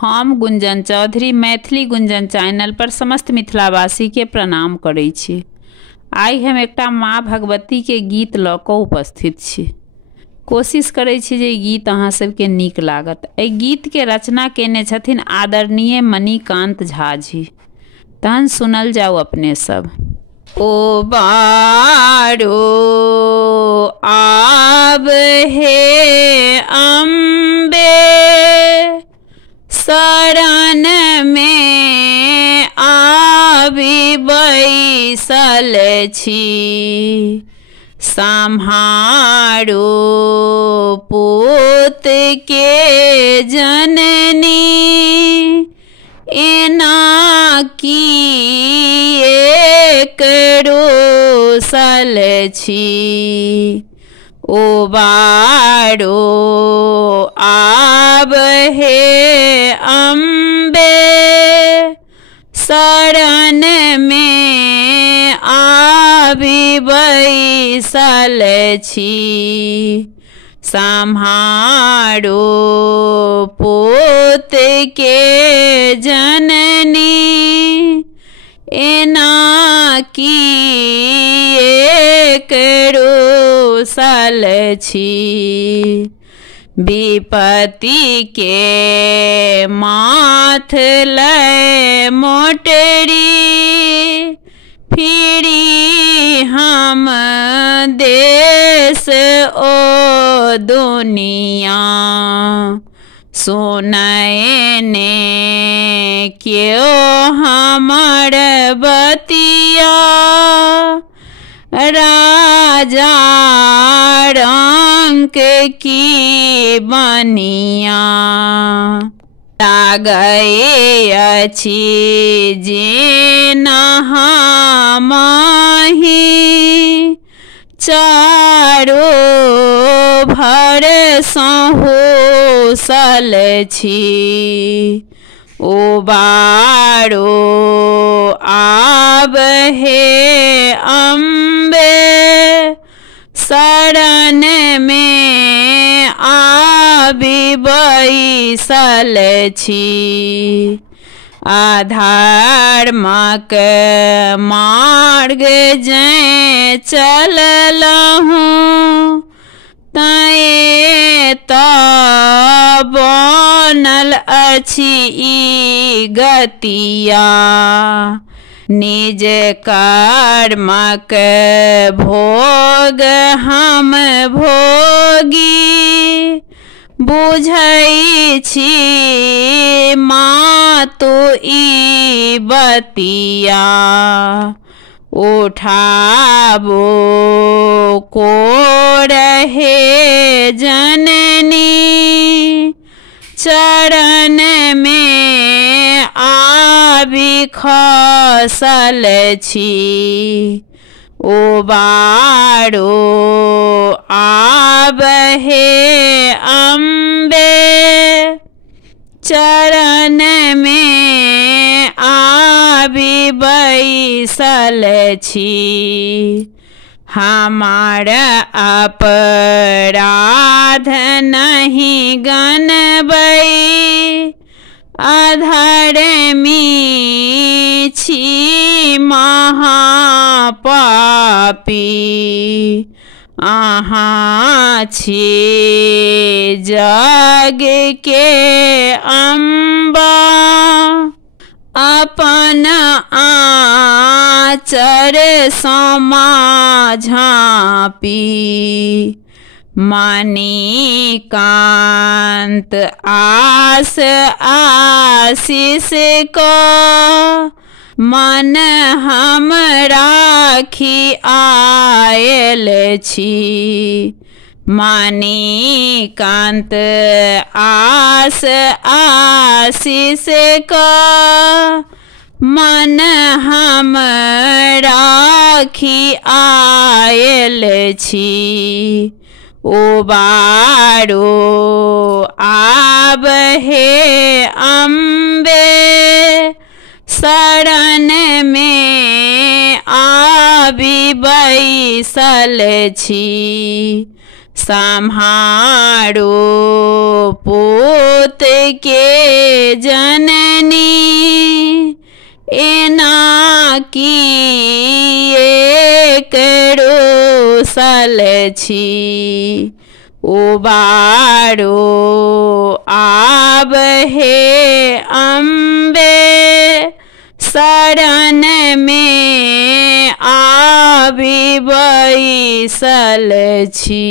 हम गुंजन चौधरी मैथिली गुंजन चैनल पर समस्त मिथिलावासी के प्रणाम करै छी। आइ हम एकटा माँ भगवती के गीत लऽ कऽ उपस्थित छी। कोशिश करै छी जे गीत अहाँ सबके नीक लागत। एहि गीत के रचना केने छथिन आदरणीय मणिकांत झा जी। तहन सुनल जाओ अपने सब। ओ बारो आब हे अम्बे शरण में आबि बैसल छी, सम्हारो पूत के जननी एना किए करोसल छी। ओ बारो आब हे अम्बे शरण में आबि बैसल छी, सम्हारो पूत के जननी एना किए करोसल छी। विपत्ति के माथ लै मोटरी फिरी हम देश ओ दुनिया, सुनैने क्यों हमर बतिया राजा रंक की बनिया। लागै अछि जेना हमहि चारो भर सहोसल छी। ओ बारो आब हे अम्बे शरण में आबि बैसल छी, अधर्मक मार्ग जे चललहुँ तैं तऽ बनल अछि ई गतिया। निज कर्मक भोग हम भोगी बुझै छी मातु ई बतिया। उठाबो को रहे जननी चरण में आबि खसल छी। ओ बारो आब हे अम्बे चरण में आबि बैसल छी, हमार अपराध नहीं गनबै अधर्मी छी महापापी। अहाँ छी जग के अम्बा अपन आचर समा झाँपी। मणिकांत आस आशीष को मन हम राखी आयल छी। मणिकांत आस आशीष को मन हम राखी आयल छी। ओ बारो आब हे अम्बे शरण में आबि बैसल छी, सम्हारो पूत के जननी एना की एकरो सल छी उबारो आब हे अम्बे शरण में आबि बैसल छी।